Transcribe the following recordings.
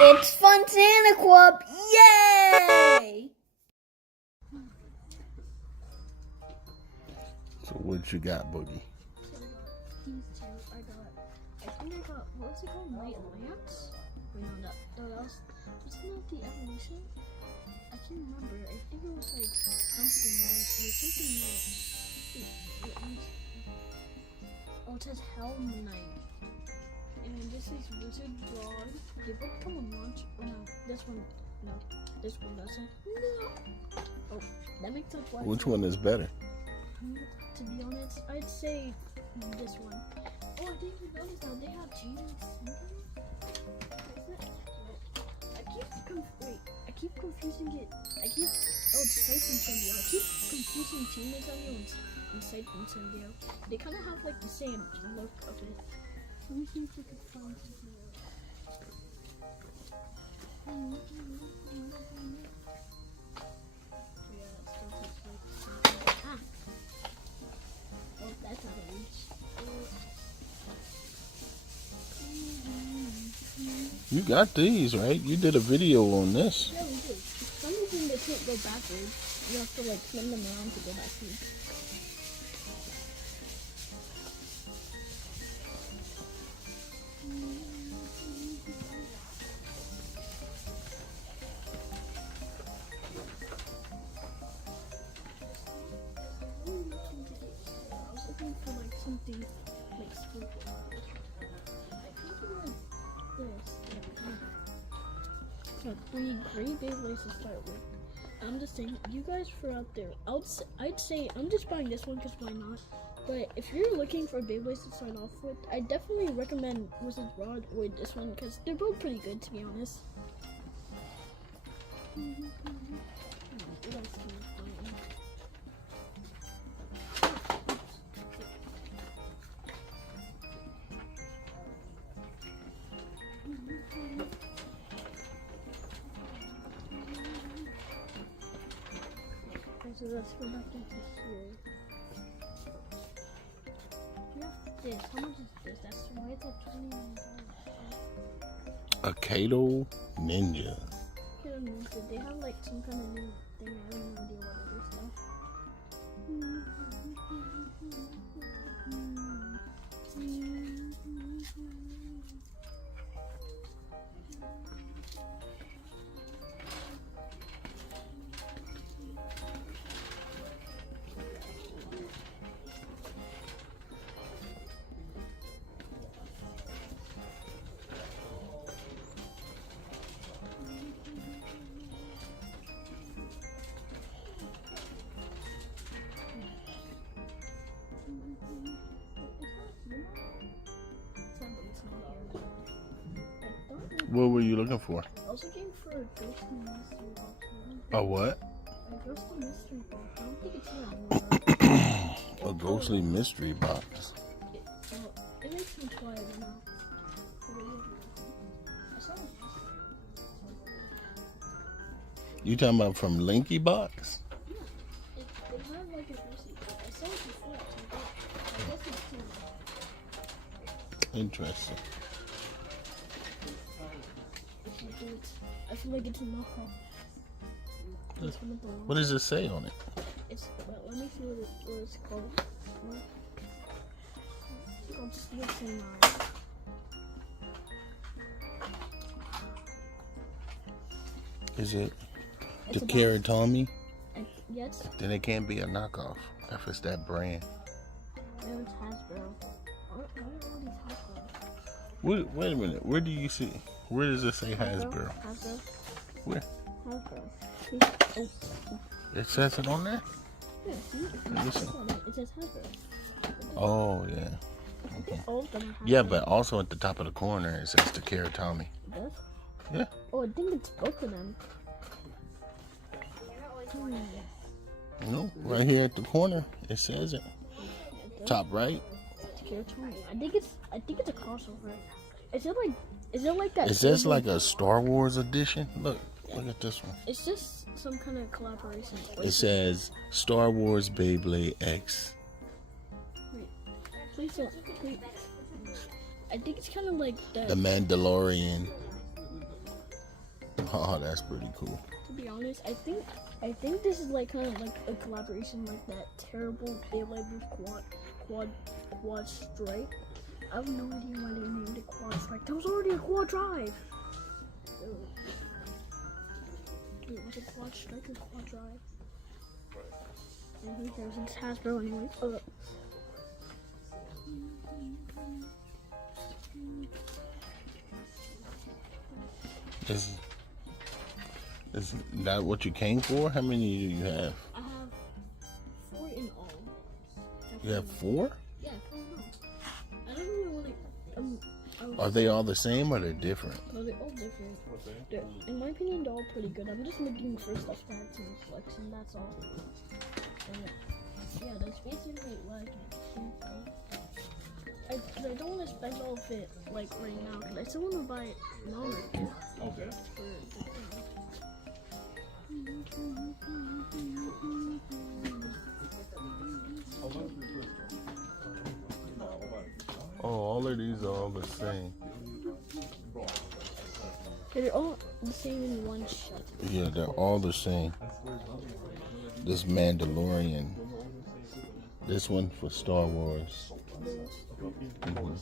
It's Fun Santa Club! Yay! So what you got, Boogie? These two, I think I got, what's it called? Night Lance? Wait, no, that was, wasn't that the evolution? I can't remember. I think it was like something oh, it says Helm Knight. And this is Wizard Broad. They both come on launch. Oh no, this one doesn't. No! Oh, that makes up why. Which one is better? To be honest, I'd say this one. Oh, I didn't even notice that they have cheese. I keep confusing it. Oh, it's Sight Incendio. I keep confusing Team Incendio and Sight Incendio. They kind of have like the same look of it. Let me see if I can find something else. Yeah, that still tastes like ah. Oh, that's out of reach. You got these, right? You did a video on this. Yeah, we do. For some reason they can't go backwards. You have to like spin them around to go backwards. I was looking for like something like spook. I think it was this. So 3 great Beyblades to start with. I'm just saying, you guys for out there, I'd say I'm just buying this one because why not? But if you're looking for Beyblades to start off with, I definitely recommend Wizard Rod or this one because they're both pretty good to be honest. So let's go back into here. Yeah, this. How much is this? That's why it's at $29. A Kato Ninja. Kato Ninja. They have like some kind of new thing. I have no idea what it is though. What were you looking for? I was looking for a ghostly mystery box. A what? A ghostly mystery box. I don't think it's here. A ghostly mystery box. It makes me quiet now. I saw it You talking about from Linky Box? yeah, it had like a ghostly box. I saw it before, so I guess it's too. Interesting. I feel like it's a knockoff. What does it say on it? It's, let me see what it's called. I'll just look in Is it It's the about- Carrot Tommy? Yes. Then it can't be a knockoff if it's that brand. No, it's Hasbro. What are all these Hasbro? Wait a minute. Where do you see? Where does it say Hasbro? Hasbro. Where? Hasbro. See? Oh. It says it on there? Yeah, see? It says Hasbro. Oh, yeah. Okay. All of them are Hasbro. Yeah, but also at the top of the corner it says the Takara Tommy. It does? Yeah. Oh, I think it's both of them. No, right here at the corner it says it. Top right. Takara Tommy. I think it's a crossover. Is it like that? It says like a Star Wars edition. Look at this one. It's just some kind of collaboration. It says Star Wars Beyblade X. Please don't. Please. I think it's kind of like that. The Mandalorian. Oh, that's pretty cool. To be honest, I think this is like kind of like a collaboration like that terrible Beyblade with quad strike. I have no idea why they named it quad strike. There was already a quad drive. Wait, was it quad strike or quad drive? And who cares? It's Hasbro anyway. Is that what you came for? How many do you have? I have 4 in all. You have 4? Yeah, 4 in all. I don't really want to. Are they all the same or they're different? No, they're all different. In my opinion, they're all pretty good. I'm just looking for stuff to add to the collection, that's all. Yeah, that's basically what I can say. I don't want to spend all of it like right now because I still want to buy it longer. Okay. Oh, all of these are all the same. They're all the same in one shot. Yeah, they're all the same. This Mandalorian. This one for Star Wars. Mm-hmm.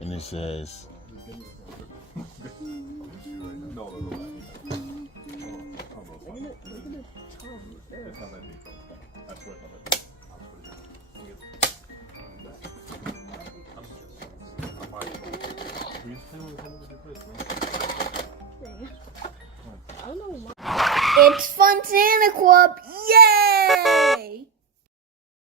And it says Look at the tongue. I don't know why. It's Fun Santa Club.